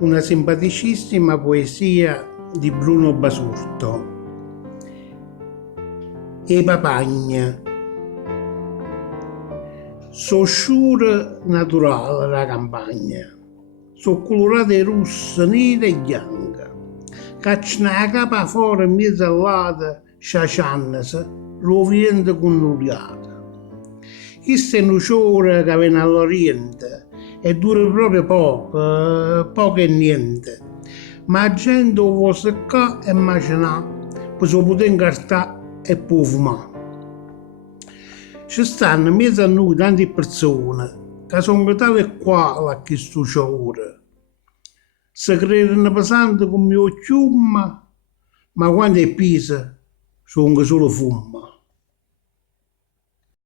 una simpaticissima poesia di Bruno Basurto. E papagna. So sciure naturale la campagna, so colorate rosse, nere e bianche, cacciano la capa fuori in mezzo all'ata, sciacciannasi, rovente connugliata. Questa è un'usciore che viene all'Oriente e dura proprio poco e niente, ma la gente lo vuole seccare e macinare, per so poter incartare e poi fumare. Ci stanno in mezzo a noi tante persone che sono catate qua a questo sciore. Si credono pesanti come il chiumma, ma quando è pisa sono solo fumma.